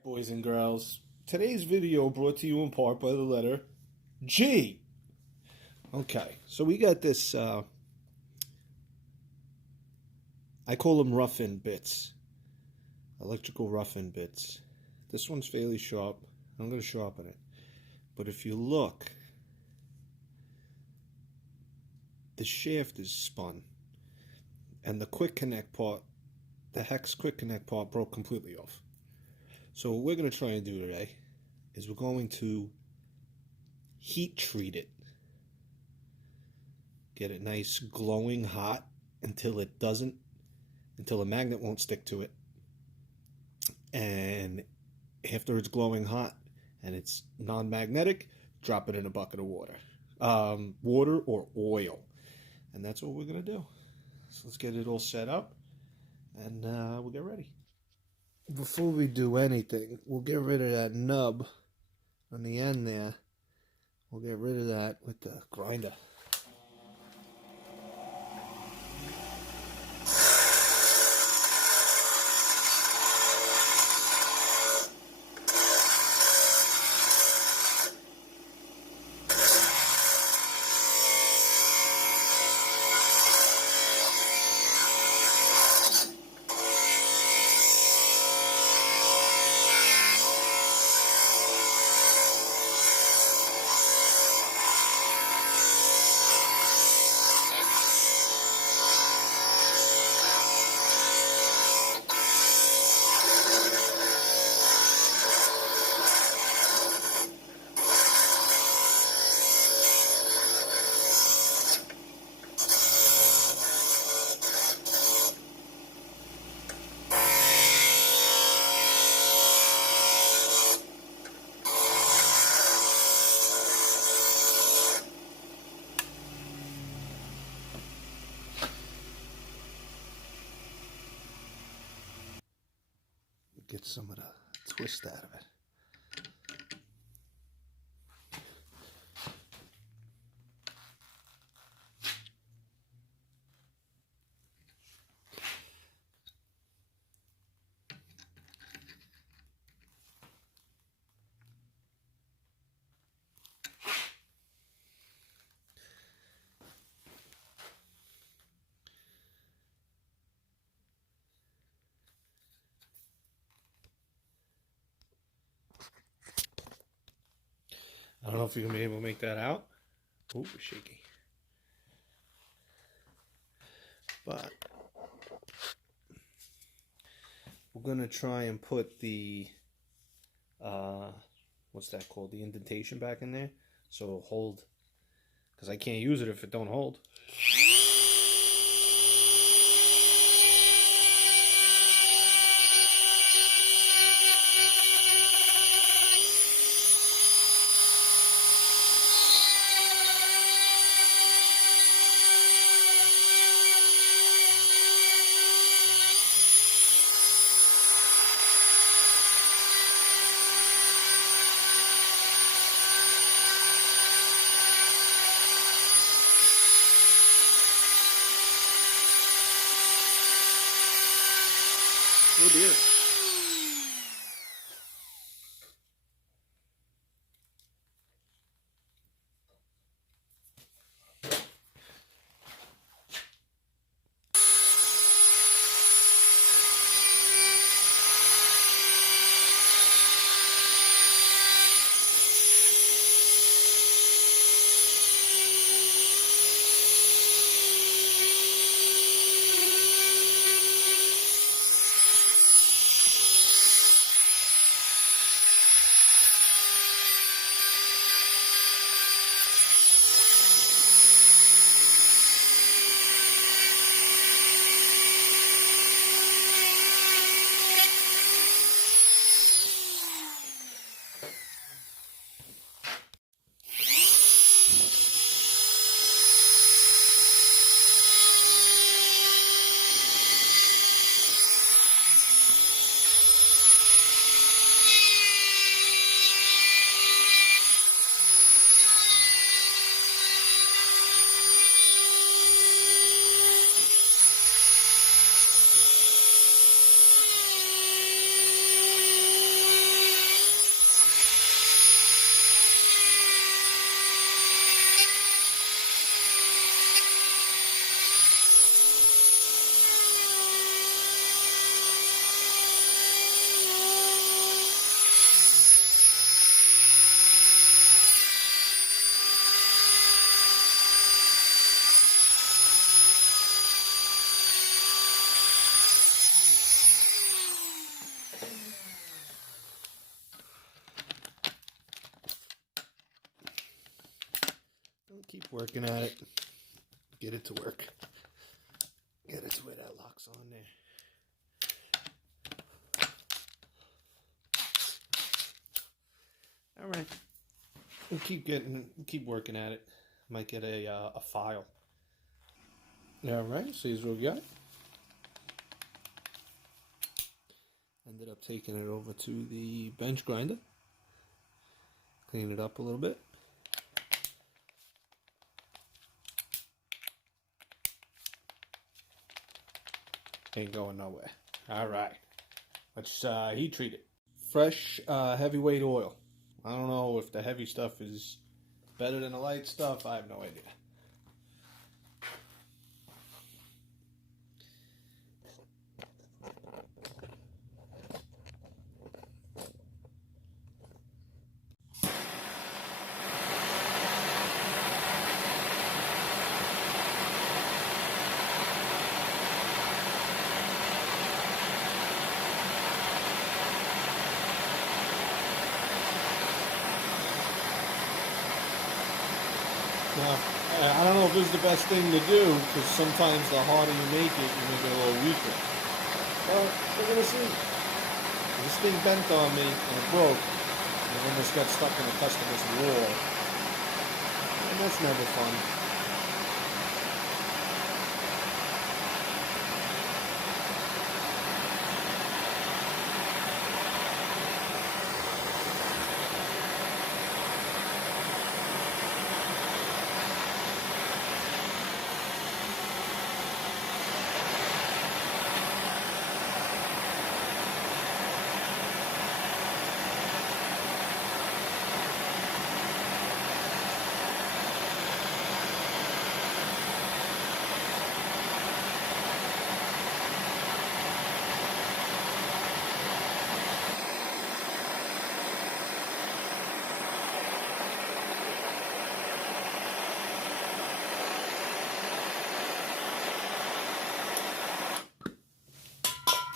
Alright, boys and girls. Today's video brought to you in part by the letter G. Okay, so we got this, I call them rough-in bits. Electrical rough-in bits. This one's fairly sharp. I'm going to sharpen it. But if you look, the shaft is spun. And the quick connect part, the hex quick connect part broke completely off. So what we're going to try and do today is we're going to heat treat it. Get it nice glowing hot until the magnet won't stick to it. And after it's glowing hot and it's non-magnetic, drop it in a bucket of water. Water or oil. And that's what we're going to do. So let's get it all set up and we'll get ready. Before we do anything, we'll get rid of that nub on the end there. We'll get rid of that with the grinder. Get some of the twist out of it. I don't know if you're going to be able to make that out. Ooh, shaky. But we're going to try and put the, what's that called? The indentation back in there. So it'll hold, because I can't use it if it don't hold. Oh dear. working at it. Get it to work. Get it to where that lock's on there. All right. We'll keep working at it. Might get a file. All right. So here's what we got. Ended up taking it over to the bench grinder. Clean it up a little bit. Ain't going nowhere. All right. Let's heat treat it. Fresh heavyweight oil. I don't know if the heavy stuff is better than the light stuff. I have no idea. Now, I don't know if this is the best thing to do, because sometimes the harder you make it, you make it a little weaker. Well, we're going to see. This thing bent on me, and it broke, and then this got stuck in the customer's wall. And that's never fun.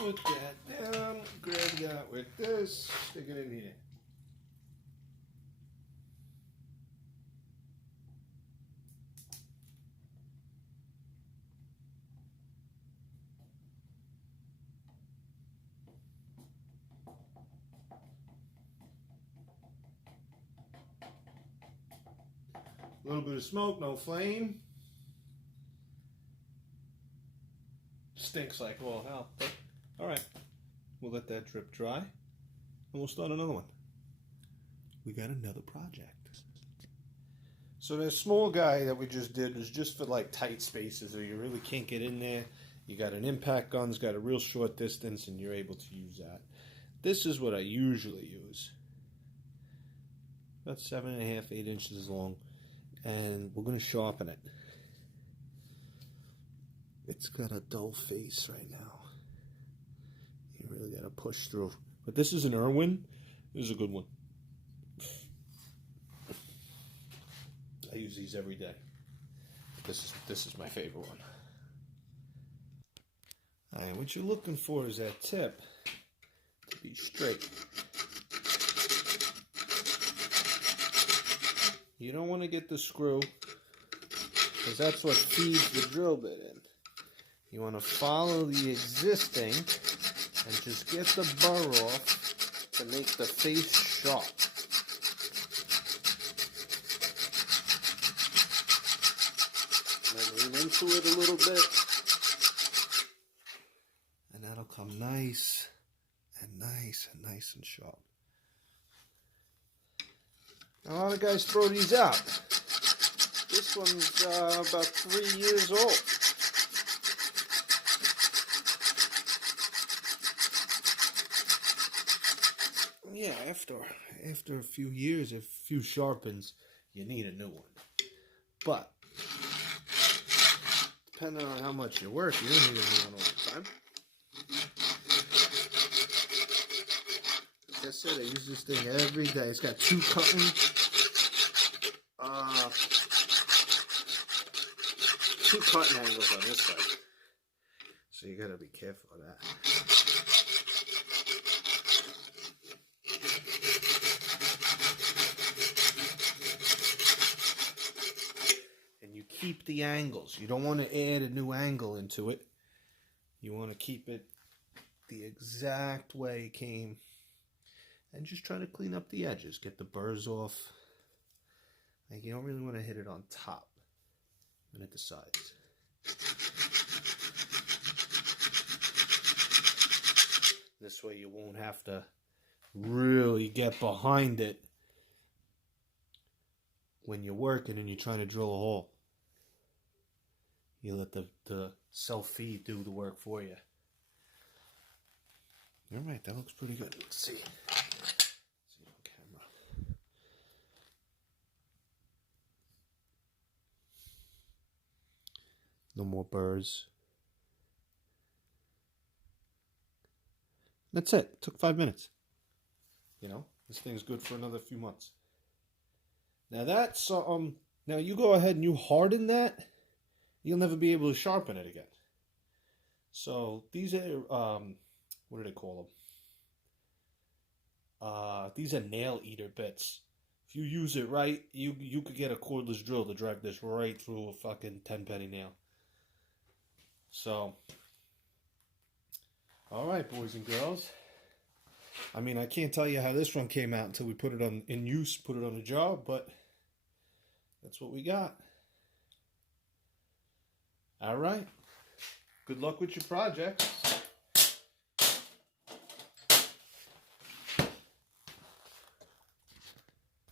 Put that down, grab that with this, stick it in here. A little bit of smoke, no flame. Stinks like all hell. All right, we'll let that drip dry, and we'll start another one. We got another project. So that small guy that we just did was just for like tight spaces where you really can't get in there. You got an impact gun's got a real short distance, and you're able to use that. This is what I usually use. About 7.5, 8 inches long, and we're going to sharpen it. It's got a dull face right now. You really got to push through. But this is an Irwin. This is a good one. I use these every day. This is my favorite one. All right, what you're looking for is that tip to be straight. You don't want to get the screw, because that's what feeds the drill bit in. You want to follow the existing and just get the burr off to make the face sharp. And then lean into it a little bit, and that'll come nice and nice and nice and sharp. Now, a lot of guys throw these out. This one's about 3 years old. Yeah, after a few years, a few sharpens, you need a new one. But depending on how much you work, you don't need a new one all the time. Like I said, I use this thing every day. It's got two cutting angles on this side, so you gotta be careful of that. keep the angles. You don't want to add a new angle into it. You want to keep it the exact way it came. And just try to clean up the edges. Get the burrs off. Like, you don't really want to hit it on top, but at the sides. This way you won't have to really get behind it when you're working and you're trying to drill a hole. You let the self-feed do the work for you. All right, that looks pretty good. Let's see. Let's see it on camera. No more burrs. That's it. It took 5 minutes. You know, this thing's good for another few months. Now that's now you go ahead and you harden that, you'll never be able to sharpen it again. So these are what do they call them? These are nail eater bits. If you use it right, you could get a cordless drill to drive this right through a fucking 10-penny nail. So, all right, boys and girls. I mean, I can't tell you how this one came out until we put it in use, put it on a job, but that's what we got. All right. Good luck with your projects.